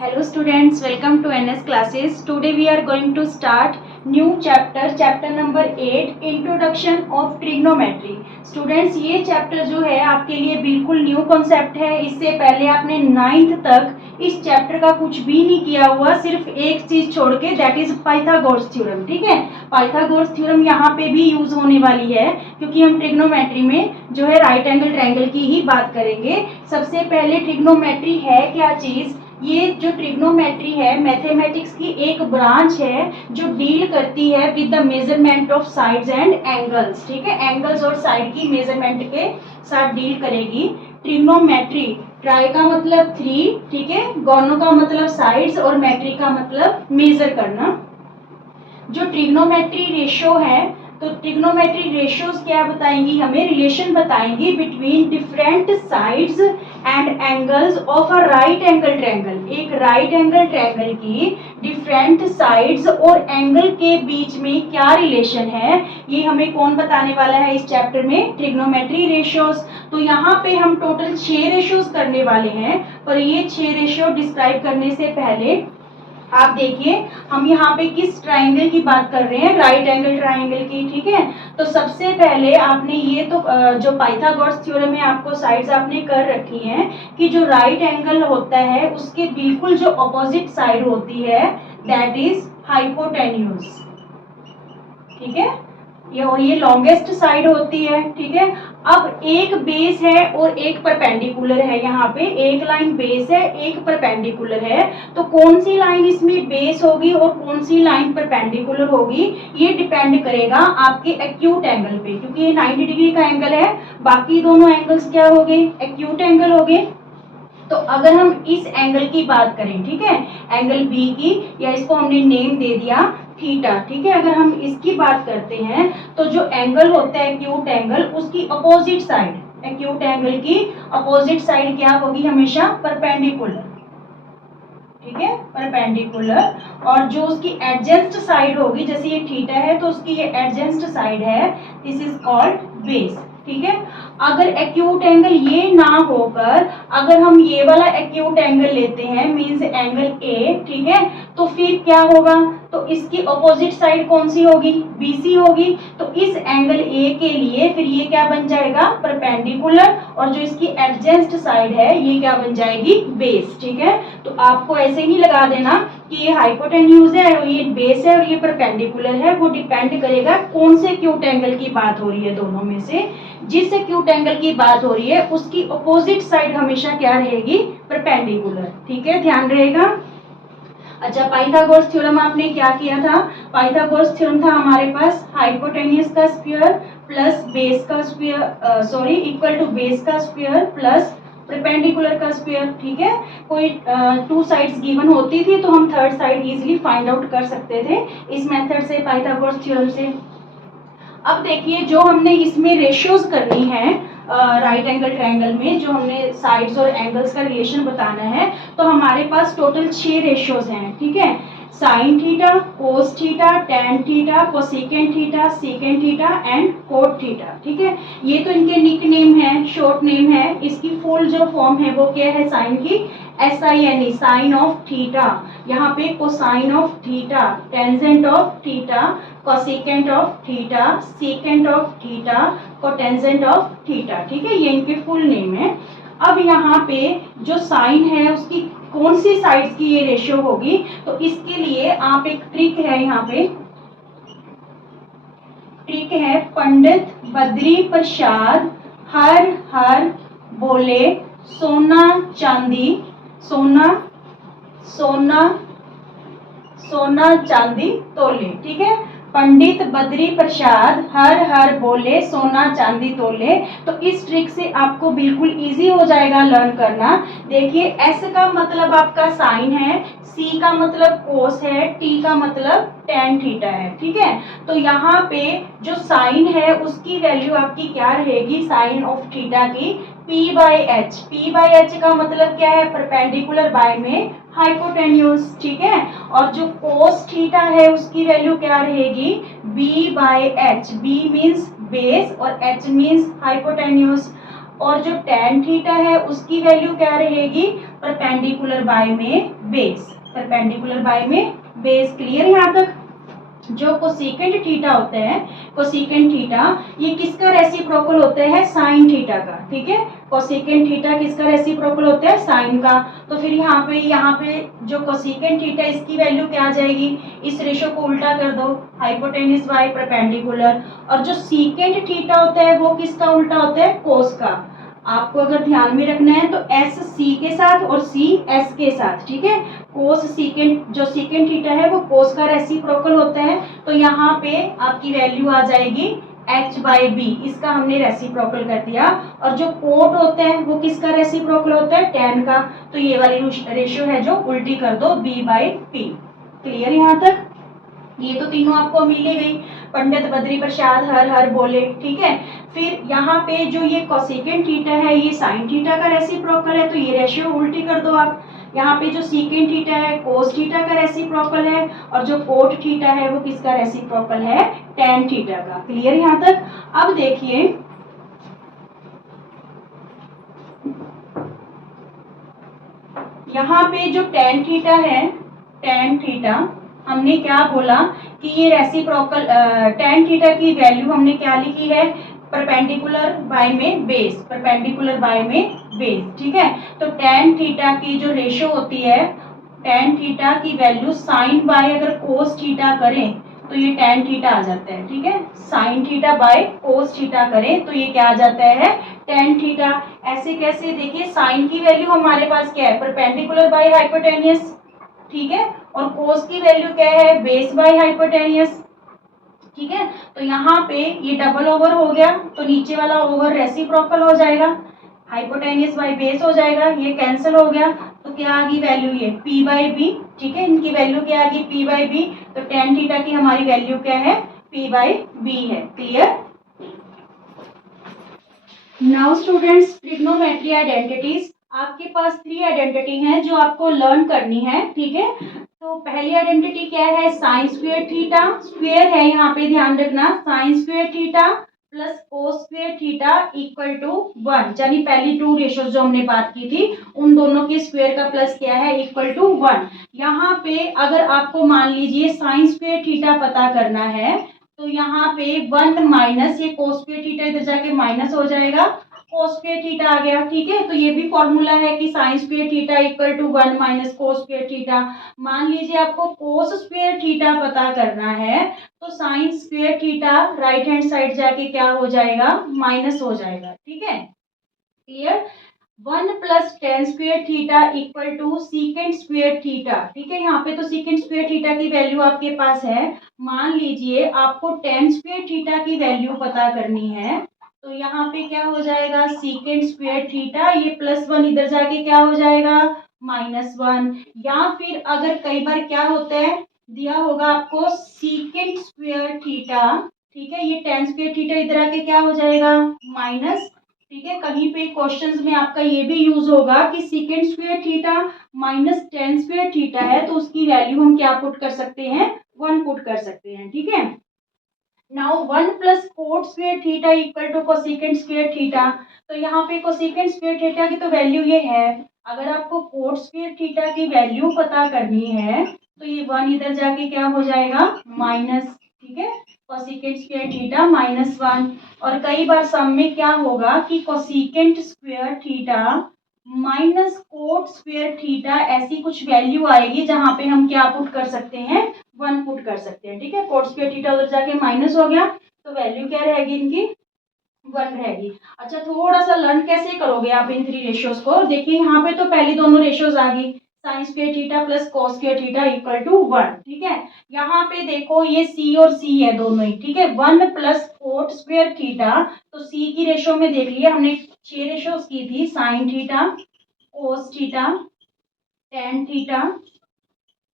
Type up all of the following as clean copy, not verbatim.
Hello students, welcome to NS classes. Today we are going to start new chapter number 8, Introduction of Trigonometry. Students, ये chapter जो है आपके लिए बिल्कुल new concept है. इससे पहले आपने 9th तक इस चैप्टर का कुछ भी नहीं किया हुआ, सिर्फ एक चीज छोड़ के, दैट इज पाइथागोरस थ्योरम. ठीक है, पाइथागोरस थ्योरम यहाँ पे भी यूज होने वाली है क्योंकि हम ट्रिग्नोमेट्री में जो है राइट एंगल ट्रायंगल की ही बात करेंगे. सबसे पहले ट्रिग्नोमेट्री है क्या चीज? ये जो ट्रिग्नोमेट्री है मैथमेटिक्स की एक ब्रांच है जो डील करती है with the measurement of sides and angles. ठीक है, एंगल्स और साइड की मेजरमेंट के साथ डील करेगी ट्रिग्नोमेट्री. ट्राई का मतलब 3, ठीक है, गोनो का मतलब साइड्स और मेट्री का मतलब मेजर करना. जो ट्रिग्नोमेट्री रेशियो है, तो ट्रिग्नोमेट्री रेशियोज क्या बताएंगी हमें? रिलेशन बताएंगी between different sides and angles of a right angle triangle. एक राइट एंगल ट्रायंगल की डिफरेंट साइड्स और एंगल के बीच में क्या रिलेशन है, ये हमें कौन बताने वाला है इस चैप्टर में? Trigonometry ratios. तो यहाँ पे हम टोटल 6 रेशियोज करने वाले हैं, पर ये 6 रेशियो डिस्क्राइब करने से पहले आप देखिए हम यहाँ पे किस ट्राइंगल की बात कर रहे हैं? राइट एंगल ट्राइंगल की. ठीक है, तो सबसे पहले आपने ये तो जो पाइथागोरस थ्योरम है आपको साइड्स आपने कर रखी हैं कि जो राइट एंगल होता है उसके बिल्कुल जो अपोजिट साइड होती है दैट इज हाइपोटेन्यूज. ठीक है, ये लॉन्गेस्ट साइड होती है. ठीक है, अब एक बेस है और एक परपेंडिकुलर है. यहाँ पे एक लाइन बेस है, एक परपेंडिकुलर है. तो कौन सी लाइन इसमें बेस होगी और कौन सी लाइन परपेंडिकुलर होगी, ये डिपेंड करेगा आपके एक्यूट एंगल पे, क्योंकि ये 90 डिग्री का एंगल है. बाकी दोनों एंगल्स क्या हो गए? एक्यूट एंगल हो गए. तो अगर हम इस एंगल की बात करें, ठीक है, एंगल बी की, या इसको हमने नेम दे दिया थीटा. ठीक है, अगर हम इसकी बात करते हैं तो जो एंगल होता है एक्यूट एंगल, उसकी अपोजिट साइड, एक्यूट एंगल की अपोजिट साइड क्या होगी? हमेशा परपेंडिकुलर. ठीक है, परपेंडिकुलर. और जो उसकी एडजेंस्ट साइड होगी, जैसे ये थीटा है तो उसकी ये एडजेंस्ट साइड है, दिस इज कॉल्ड बेस. ठीक है, अगर एक्यूट एंगल ये ना होकर अगर हम ये वाला एक्यूट एंगल लेते हैं, मींस एंगल ए, ठीक है, तो फिर क्या होगा? तो इसकी ऑपोजिट साइड कौन सी होगी? बीसी होगी. तो इस एंगल ए के लिए फिर ये क्या बन जाएगा? परपेंडिकुलर. और जो इसकी एडजेंस्ट साइड है ये क्या बन जाएगी? बेस. ठीक है, तो आपको ऐसे ही लगा देना कि ये हाइपोटेन्यूज है और ये बेस है और ये परपेंडिकुलर है. वो डिपेंड करेगा कौन से एक्यूट एंगल की बात हो रही है. दोनों में से जिस एक्यूट एंगल की बात हो रही है उसकी अपोजिट साइड हमेशा क्या रहेगी? परपेंडिकुलर. ठीक है, ध्यान रहेगा. अच्छा, पाइथागोरस थ्योरम आपने क्या किया था? पाइथागोरस थ्योरम था हमारे पास हाइपोटेन्यूज का स्क्वायर प्लस बेस का स्क्वायर, इक्वल टू बेस का स्क्वायर प्लस परपेंडिकुलर का स्क्वायर. ठीक है, कोई 2 साइड्स गिवन होती थी तो हम third side easily find out कर सकते थे इस मेथड से, पाइथागोरस थ्योरम से. अब देखिए जो हमने इसमें रेशियोज करनी है राइट एंगल ट्रायंगल में, जो हमने साइड्स और एंगल्स का रिलेशन बताना है, तो हमारे पास टोटल 6 रेशियोज हैं. ठीक है, sine theta, cos theta, tan theta, cosecant theta, secant theta and cot theta. ठीक है, ये तो इनके निक नेम है, शॉर्ट नेम है. इसकी फुल जो फॉर्म है वो क्या है? साइन की SINE, साइन ऑफ थीटा. यहाँ पे cosine of theta, tangent of theta, cosecant of theta, secant of theta, cotangent of theta. ठीक है, ये इनके फुल नेम है. अब यहाँ पे जो साइन है उसकी कौन सी साइड्स की ये रेशियो होगी, तो इसके लिए आप एक ट्रिक है, यहाँ पे ट्रिक है, पंडित बद्री प्रसाद हर हर बोले सोना चांदी, सोना सोना सोना चांदी तोले. ठीक है, पंडित बद्री प्रसाद हर हर बोले सोना चांदी तोले. तो इस ट्रिक से आपको बिल्कुल इजी हो जाएगा लर्न करना. देखिए, S का मतलब आपका साइन है, C का मतलब कोस है, T का मतलब टेन थीटा है. ठीक है, तो यहाँ पे जो साइन है उसकी वैल्यू आपकी क्या रहेगी? साइन ऑफ थीटा की P/H. P/H का मतलब क्या है? परपेंडिकुलर बाय में हाइपोटेन्यूज. ठीक है, और जो कोस थीटा है उसकी वैल्यू क्या रहेगी? B/H. B मीन्स बेस और H मीन्स हाइपोटेन्यूज. और जो tan थीटा है उसकी वैल्यू क्या रहेगी, परपेंडिकुलर बाय में बेस, परपेंडिकुलर बाय में बेस। क्लियर यहाँ तक। जो कोसेकेंट थीटा होते हैं, कोसेकेंट थीटा ये किसका रेसिप्रोकल होता है, साइन थीटा का। ठीक है, कोसेकेंट थीटा किसका रेसिप्रोकल होता है, साइन का। तो फिर यहाँ पे जो कोसेकेंट थीटा इसकी वैल्यू क्या आ जाएगी, इस रेशो को उल्टा कर दो, हाइपोटेन्यूज बाय परपेंडिकुलर। और जो सीकेंट थीटा होता है वो किसका उल्टा होता है, कोस का। आपको अगर ध्यान में रखना है तो एस सी के साथ और सी एस के साथ। ठीक है, कोस सीकेंट, जो सीकेंट थीटा है वो कोस का रेसिप्रोकल होता है। तो यहाँ पे आपकी वैल्यू आ जाएगी h बाई बी, इसका हमने रेसिप्रोकल कर दिया। और जो कोट होते हैं वो किसका रेसिप्रोकल होता है, tan का। तो ये वाली रेशियो है जो उल्टी कर दो, b बाई पी। क्लियर यहाँ तक। ये तो तीनों आपको मिल ही गई, पंडित बद्री प्रसाद हर हर बोले। ठीक है, फिर यहाँ पे जो ये कोसेकेंट थीटा है ये साइन थीटा का रेसिप्रोकल है, तो ये रेशियो उल्टी कर दो आप। यहाँ पे जो सीकेंट थीटा है कोस थीटा का रेसिप्रोकल है, और जो कोट थीटा है वो किसका रेसिप्रोकल है, tan थीटा का। क्लियर यहाँ तक। अब देखिए यहाँ पे जो tan थीटा है, tan थीटा हमने क्या बोला कि ये रेसिप्रोकल, tan थीटा की वैल्यू हमने क्या लिखी है, परपेंडिकुलर बाय में बेस, परपेंडिकुलर बाय में बेस। ठीक है, तो tan थीटा की जो रेशियो होती है, tan थीटा की वैल्यू साइन बाय अगर कोस थीटा करें तो ये tan थीटा आ जाता है। ठीक है, sign theta by cos theta करें तो ये क्या आ जाता है, tan थीटा। ऐसे कैसे, देखिए साइन की वैल्यू हमारे पास क्या है, परपेंडिकुलर बाय हाइपोटेन्यूज। ठीक है, और कोस की वैल्यू क्या है, बेस बाय हाइपोटेन्यूज। ठीक है, तो यहाँ पे ये डबल ओवर हो गया तो नीचे वाला ओवर रेसिप्रोकल हो जाएगा, हाइपोटेन्यूज बाय बेस हो जाएगा, ये कैंसिल हो गया। तो क्या आ गई वैल्यू, ये p बाई बी। ठीक है, इनकी वैल्यू क्या आ गई, p बाई बी। तो tan थीटा की हमारी वैल्यू क्या है, p बाई बी है। Clear. Now students, trigonometry identities, आपके पास 3 आइडेंटिटी हैं जो आपको लर्न करनी है। ठीक है, तो पहली आइडेंटिटी क्या है, साइन स्क्वायर थीटा, स्क्वायर है यहाँ पे ध्यान रखना, sine square theta plus cos square theta equal to 1, यानी पहली 2 रेशियोज जो हमने बात की थी उन दोनों के स्क्वायर का प्लस क्या है, इक्वल टू 1। यहाँ पे अगर आपको मान लीजिए साइन स्क्वायर थीटा पता करना है तो यहाँ पे 1 माइनस ये कोस स्क्वायर थीटा इधर जाके माइनस हो जाएगा, कोस स्क्वायर थीटा आ गया। ठीक है, तो ये भी फॉर्मूला है कि sine square theta equal to 1 minus cos square theta. मान लीजिए आपको कोस स्क्वायर थीटा पता करना है तो sine square theta right hand side जाके क्या हो जाएगा, माइनस हो जाएगा। ठीक है, clear. 1 plus tan square theta equal to secant square theta. ठीक है, यहाँ पे तो सीकेंड स्क्वायर थीटा की वैल्यू आपके पास है। मान लीजिए आपको टेन स्क्वायर थीटा की वैल्यू पता करनी है तो यहाँ पे क्या हो जाएगा, सीकेंड स्क्वायर थीटा, ये +1 इधर जाके क्या हो जाएगा, -1। या फिर अगर कई बार क्या होता है, दिया होगा आपको सीकेंड स्क्वायर थीटा। ठीक है, ये टेन स्क्वायर थीटा इधर आके क्या हो जाएगा, माइनस। ठीक है, कहीं पे क्वेश्चंस में आपका ये भी यूज होगा कि सीकेंड square theta minus ten square theta है तो उसकी वैल्यू हम क्या पुट कर सकते हैं, 1 पुट कर सकते हैं। ठीक है, now 1 plus cot square theta equal to cosecant square theta. तो यहाँ पे कोसेकेंड स्क्वायर थीटा की तो वैल्यू ये है, अगर आपको कोट स्क्वायर थीटा की वैल्यू पता करनी है तो ये 1 इधर जाके क्या हो जाएगा, माइनस। ठीक है, कोसेकेंड स्क्वायर थीटा -1। और कई बार सम में क्या होगा कि cosecant square theta minus cot square theta, ऐसी कुछ वैल्यू आएगी जहां पे हम क्या पुट कर सकते हैं, 1 पुट कर सकते हैं। ठीक है, कोट स्क्वायर थीटा उधर जाके माइनस हो गया तो वैल्यू क्या रहेगी इनकी, 1 रहेगी। अच्छा, थोड़ा सा लर्न कैसे करोगे आप इन 3 रेशियोज को, देखिए यहाँ पे तो पहली दोनों रेशियोज आ गई, sine square theta plus cos square theta equal to 1। ठीक है, यहाँ पे देखो ये सी और सी है दोनों ही। ठीक है, 1 प्लस कोट स्क्वायर थीटा, तो सी की रेशियो में देख लिया हमने 6 रेशियोज की थी, sine theta, cos theta, tan theta.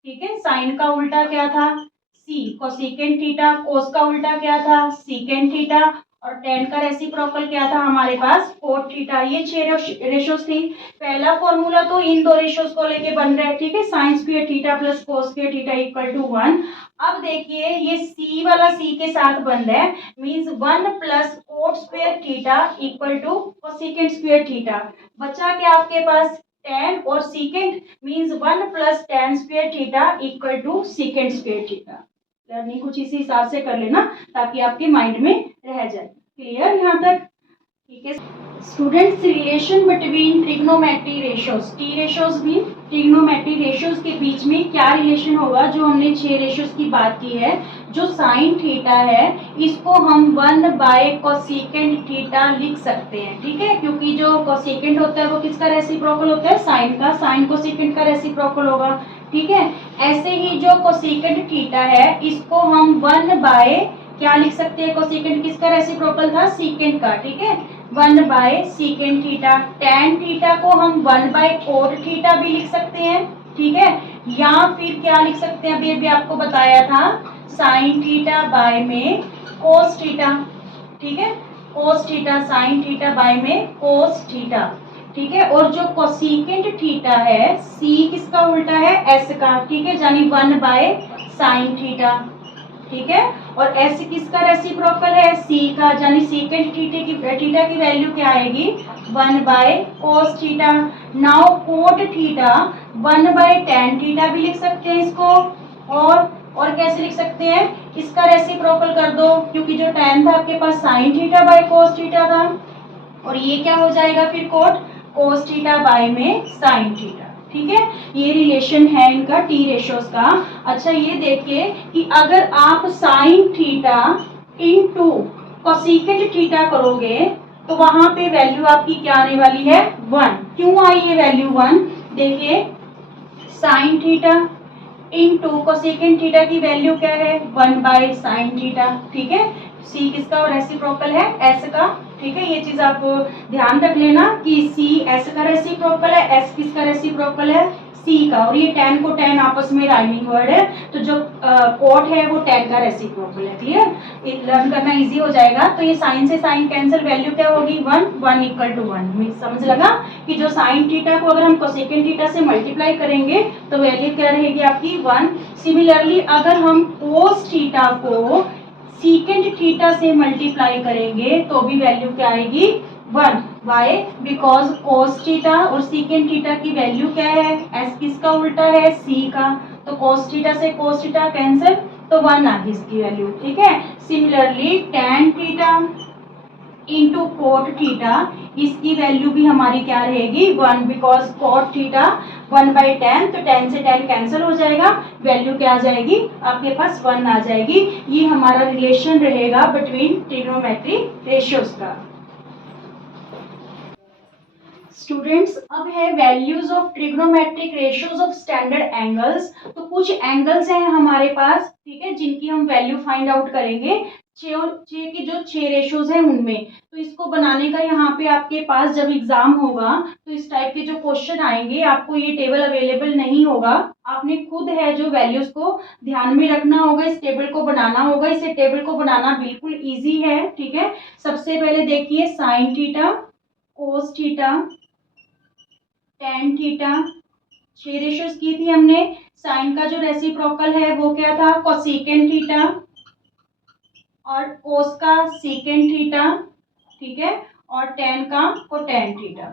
ठीक है, साइन का उल्टा क्या था, सी, कोसेकेंड थीटा, कोस का उल्टा क्या था, सीकेंड थीटा, और tan का रेसिप्रोकल क्या था हमारे पास, cot थीटा। ये 6 रेशोज थी। पहला फॉर्मूला तो इन 2 रेशोज को लेके बन रहा है, ठीक है, sine square theta plus cos square theta equal to 1। अब देखिए ये c वाला c के साथ बन रहा है, means 1 plus cot square theta equal to cosecant square theta. बचा क्या आपके पास, tan और secant, means 1 plus tan square theta equal to secant square theta. Learning कुछ इसी हिसाब से कर लेना ताकि आपके माइंड में रह जाए। क्लियर यहाँ तक, ठीक है students. Relation between trigonometry ratios, T ratios भी ट्रिग्नोमेट्री रेशियोज के बीच में क्या रिलेशन होगा, जो हमने 6 रेशियोज की बात की है। जो साइन थीटा है इसको हम 1 बाय कोसेकेंट थीटा लिख सकते हैं, ठीक है, क्योंकि जो कोसेकेंट होता है वो किसका रेसिप्रोकल होता है, साइन का, साइन कोसेकेंट का रेसिप्रोकल होगा, ठीक है। ऐसे ही जो कोसेकेंट थीटा है इसको हम 1 बाय क्या लिख सकते हैं, कोसेकेंट किसका रेसिप्रोकल था, सीकेंट का, ठीक है, 1 by secant theta. Tan theta को हम 1 बाय कोट थीटा भी लिख सकते हैं, ठीक है, या फिर क्या लिख सकते हैं, अभी आपको बताया था साइन थीटा बाय में कोस थीटा, ठीक है, cos theta, sign theta by में कोस थीटा, ठीक है। और जो कोसेकेंट थीटा है सी किसका उल्टा है, एस का, ठीक है, यानी 1 बाय साइन थीटा, ठीक है। और एस किसका रेसिप्रोकल है, सी का, यानी सेकेंट थीटा की वैल्यू क्या आएगी, 1 bye cos theta. Now cot theta 1 by tan theta भी लिख सकते हैं इसको, और कैसे लिख सकते हैं, इसका रेसिप्रोकल कर दो, क्योंकि जो टेन था आपके पास sine theta by cos theta था, और ये क्या हो जाएगा फिर कोट कोस थीटा बाय में साइन थीटा, ठीक है। ये रिलेशन है इनका टी रेशियोज का। अच्छा ये देखिए कि अगर आप sine theta into cosecant theta करोगे तो वहां पे वैल्यू आपकी क्या आने वाली है, 1। क्यों आई ये वैल्यू 1, देखिए sine theta into cosecant theta की वैल्यू क्या है, 1 बाय साइन थीटा, ठीक है। सी किसका रेसिप्रोकल है, एस का, ठीक है। ये चीज आप ध्यान रख लेना कि सी एस का रेसिप्रोकल है, एस किसका रेसिप्रोकल है, सी का, और ये टेन को टेन आपस में राइमिंग वर्ड है, तो जो कोट है वो टेन का रेसिप्रोकल है। क्लियर, लर्न करना इजी हो जाएगा। तो ये साइन से साइन कैंसिल, वैल्यू क्या होगी, 1, 1 इक्वल टू 1। समझ लगा कि जो साइन थीटा को अगर हम कोसेकेंट थीटा से मल्टीप्लाई करेंगे तो वैल्यू क्या रहेगी आपकी, 1। सिमिलरली अगर हम कोस थीटा को सीकेंट थीटा से मल्टीप्लाई करेंगे तो भी वैल्यू क्या आएगी, 1। वाई, बिकॉज कोस थीटा और सीकेंट थीटा की वैल्यू क्या है, एस किसका उल्टा है, सी का, तो कोस थीटा से कोस थीटा कैंसिल, तो 1 आ गई इसकी वैल्यू, ठीक है। Similarly tan theta into cot theta, इसकी वैल्यू भी हमारी क्या रहेगी, 1, because cot theta 1 by ten, तो 10 से 10 कैंसिल हो जाएगा, वैल्यू क्या आ जाएगी आपके पास, 1 आ जाएगी। ये हमारा रिलेशन रहेगा बिटवीन ट्रिग्नोमेट्री रेशियोज का। स्टूडेंट्स अब है values of trigonometric ratios of standard angles. तो कुछ एंगल्स हैं हमारे पास, ठीक है, जिनकी हम वैल्यू फाइंड आउट करेंगे छह की जो 6 रेशियोज हैं उनमें। तो इसको बनाने का यहाँ पे आपके पास जब एग्जाम होगा तो इस टाइप के जो क्वेश्चन आएंगे, आपको ये टेबल अवेलेबल नहीं होगा, आपने खुद है जो वैल्यूज को ध्यान में रखना होगा, इस टेबल को बनाना होगा। इसे टेबल को बनाना बिल्कुल ईजी है, ठीक है। सबसे पहले देखिए sine theta, cos theta, tan theta, 6 ratios की थी हमने। साइन का जो रेसिप्रोकल है वो क्या था, कोसेकेंट थीटा, और कोस का सेकेंट थीटा, ठीक है, और टेन का कोटेन थीटा।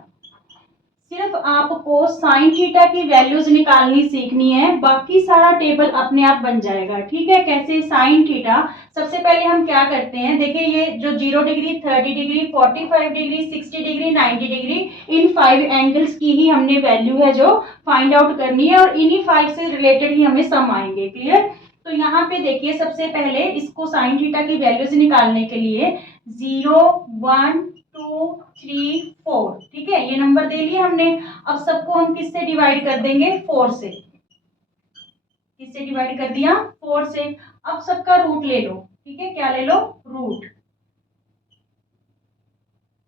सिर्फ आपको साइन थीटा की वैल्यूज निकालनी सीखनी है, बाकी सारा टेबल अपने आप बन जाएगा, ठीक है। कैसे, साइन थीटा सबसे पहले हम क्या करते हैं, देखिए ये जो 0 degree, 30 degree, 45 degree, 60 degree, 90 degree, इन 5 एंगल्स की ही हमने वैल्यू है जो फाइंड आउट करनी है, और इन्हीं 5 से रिलेटेड ही हमें सम आएंगे। क्लियर, तो यहाँ पे देखिए सबसे पहले इसको साइन थीटा की वैल्यूज निकालने के लिए 0, 1, 2, 3, 4, ठीक है, ये नंबर दे लिए हमने। अब सबको हम किससे डिवाइड कर देंगे, 4 से। किससे डिवाइड कर दिया, 4 से। अब सबका रूट ले लो, ठीक है, क्या ले लो, रूट।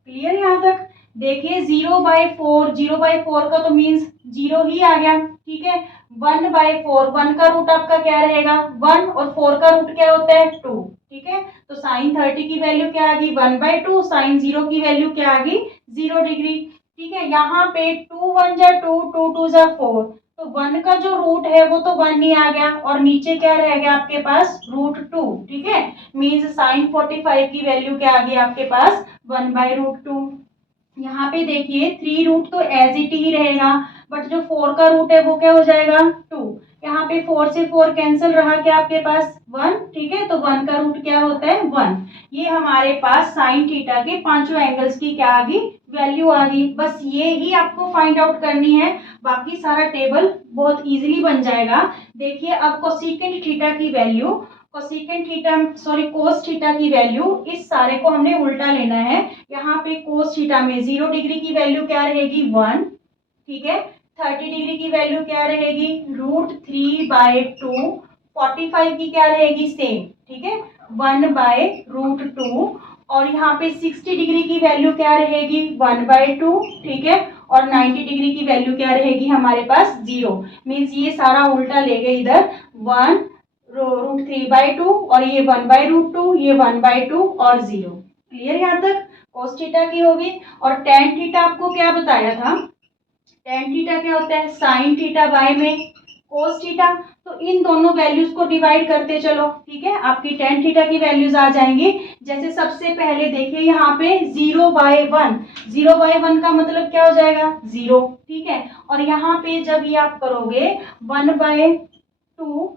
क्लियर यहाँ तक, देखिए 0/4, 0/4 का तो मीन्स 0 ही आ गया, ठीक है। 1/4, 1 का रूट आपका क्या रहेगा, 1, और 4 का रूट क्या होता है, 2। ठीक है। तो साइन 30 की वैल्यू क्या आ गई 1/2, साइन 0 की वैल्यू क्या आ गई 0 डिग्री। ठीक है, यहाँ पे 2 1 जा 2, 2 2 जा 4, तो 1 का जो रूट है वो तो 1 ही आ गया और नीचे क्या रह गया आपके पास √2। ठीक है, मीन्स साइन 45 की वैल्यू क्या आ गई आपके पास 1/√2। यहाँ पे देखिए 3 रूट तो एज इट ही रहेगा, बट जो 4 का रूट है वो क्या हो जाएगा 2। यहाँ पे 4 से 4 कैंसिल रहा क्या आपके पास 1। ठीक है, तो 1 का रूट क्या होता है 1। ये हमारे पास साइन थीटा के पांचों एंगल्स की क्या आ गई वैल्यू आ गई। बस ये ही आपको फाइंड आउट करनी है, बाकी सारा टेबल बहुत इजीली बन जाएगा। देखिए अब कोसेकेंट थीटा की value, cosecant theta sorry cos theta की वैल्यू, इस सारे को हमने उल्टा लेना है। यहाँ पे कोस थीटा में 0 डिग्री की वैल्यू क्या रहेगी 1। ठीक है, 30 डिग्री की वैल्यू क्या रहेगी √3/2, 45 की क्या रहेगी सेम। ठीक है, 1/√2, और यहाँ पे 60 डिग्री की वैल्यू क्या रहेगी 1/2। ठीक है, और 90 डिग्री की वैल्यू क्या रहेगी हमारे पास 0। मीन्स ये सारा उल्टा ले गए इधर 1 √3/2 और ये 1/√2, ये 1/2 और 0। क्लियर यहाँ तक cos थीटा की होगी। और tan थीटा आपको क्या बताया था, tan थीटा क्या होता है sin थीटा बाय में cos थीटा। तो इन दोनों वैल्यूज को डिवाइड करते चलो। ठीक है, आपकी tan थीटा की वैल्यूज आ जाएंगी। जैसे सबसे पहले देखिए यहाँ पे 0/1, 0/1 का मतलब क्या हो जाएगा 0। ठीक है, और यहाँ पे जब ये आप करोगे 1/2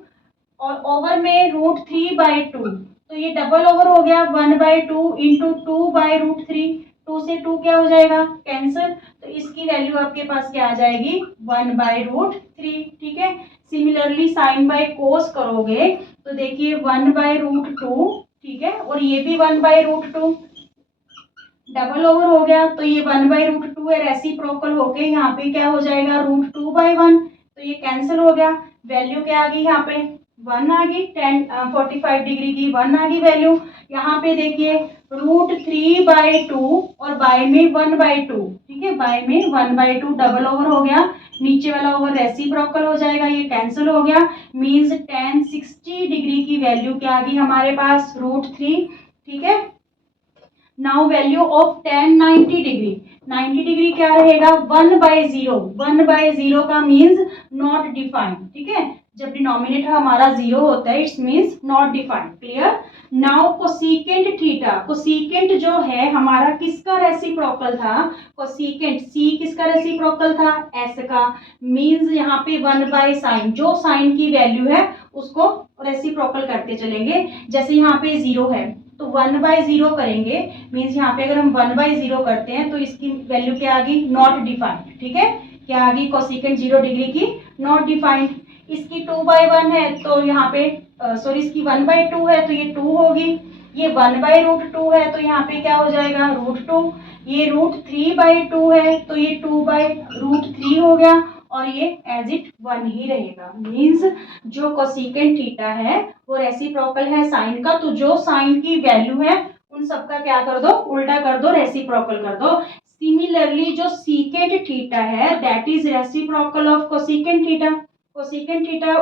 और ओवर में √3/2, तो ये डबल ओवर हो गया 1/2 इंटू 2/√3। 2 से 2 क्या हो जाएगा कैंसिल, तो इसकी वैल्यू आपके पास क्या आ जाएगी 1/√3। ठीक है, सिमिलरली साइन बाय कोस करोगे तो देखिए 1/√2। ठीक है, और ये भी 1/√2 डबल ओवर हो गया, तो ये 1/√2 है, रेसिप्रोकल होके यहाँ पे क्या हो जाएगा √2/1, तो ये कैंसिल हो गया। वैल्यू क्या आ गई यहाँ पे 1 आ गई, 45 डिग्री की 1 आ गई वैल्यू। यहाँ पे देखिए √3/2 और बाय में 1/2। ठीक है, बाय में 1/2 डबल ओवर हो गया, नीचे वाला ओवर रेसिप्रोकल हो जाएगा, ये कैंसिल हो गया। मीन्स tan 60 डिग्री की वैल्यू क्या आ गई हमारे पास √3। ठीक है, now value of tan 90 degree, 90 degree क्या रहेगा 1/0, 1/0 का मीन्स नॉट डिफाइंड। ठीक है, जब डिनोमिनेटर हमारा 0 होता है it's means not defined. Clear. Now cosecant theta, cosecant जो है हमारा किसका रेसिप्रोकल था, कोसेकेंट c किसका रेसिप्रोकल था s का। मीन्स यहाँ पे 1/sin, जो साइन की वैल्यू है उसको रेसिप्रोकल करते चलेंगे। जैसे यहाँ पे 0 है तो 1/0 करेंगे, मीन्स यहाँ पे अगर हम 1/0 करते हैं तो इसकी वैल्यू क्या आ गई नॉट डिफाइंड। ठीक है, क्या आ गई कोसेकेंट 0 डिग्री की नॉट डिफाइंड। इसकी 2/1 है तो यहाँ पे सॉरी इसकी 1/2 है तो ये 2 होगी, ये 1/√2 है तो यहाँ पे क्या हो जाएगा √2, ये √3/2 है तो ये 2/√3 हो गया, और ये एज इट 1 ही रहेगा। मीन्स जो कोसेकेंट थीटा है वो रेसिप्रोकल है साइन का, तो जो साइन की वैल्यू है उन सबका क्या कर दो उल्टा कर दो, रेसिप्रोकल कर दो। सिमिलरली जो सीकेंट थीटा है that is reciprocal of cosecant theta. Cosecant theta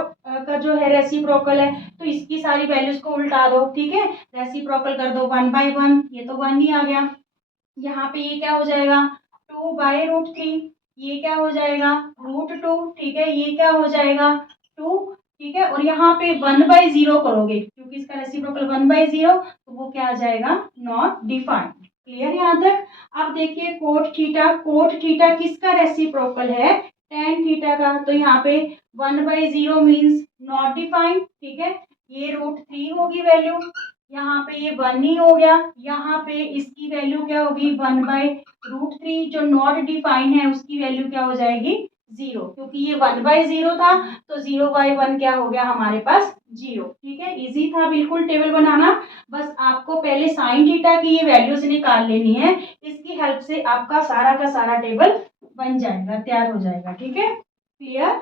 का जो है रेसिप्रोकल है, तो इसकी सारी वैल्यूज को उल्टा दो। ठीक है, रेसिप्रोकल कर दो 1/1, ये तो 1 ही आ गया। यहाँ पे ये क्या हो जाएगा 2/√3, ये क्या हो जाएगा √2। ठीक है, ये क्या हो जाएगा 2। ठीक है, और यहाँ पे 1/0 करोगे क्योंकि इसका रेसिप्रोकल 1/0, तो वो क्या आ जाएगा नॉट डिफाइंड। क्लियर यहाँ तक। अब देखिए कोट थीटा, कोट थीटा किसका रेसिप्रोकल है tan थीटा का, तो यहाँ पे 1/0 मीन्स नॉट डिफाइंड। ठीक है, ये √3 होगी वैल्यू, यहाँ पे ये 1 ही हो गया, यहाँ पे इसकी वैल्यू क्या होगी 1/√3, जो नॉट डिफाइंड है उसकी वैल्यू क्या हो जाएगी 0, क्योंकि ये 1/0 था तो 0/1 क्या हो गया हमारे पास 0। ठीक है, इजी था बिल्कुल टेबल बनाना। बस आपको पहले साइन थीटा की ये वैल्यूज निकाल लेनी है, इसकी हेल्प से आपका सारा का सारा टेबल बन जाएगा, तैयार हो जाएगा। ठीक है, क्लियर।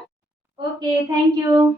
Okay, thank you.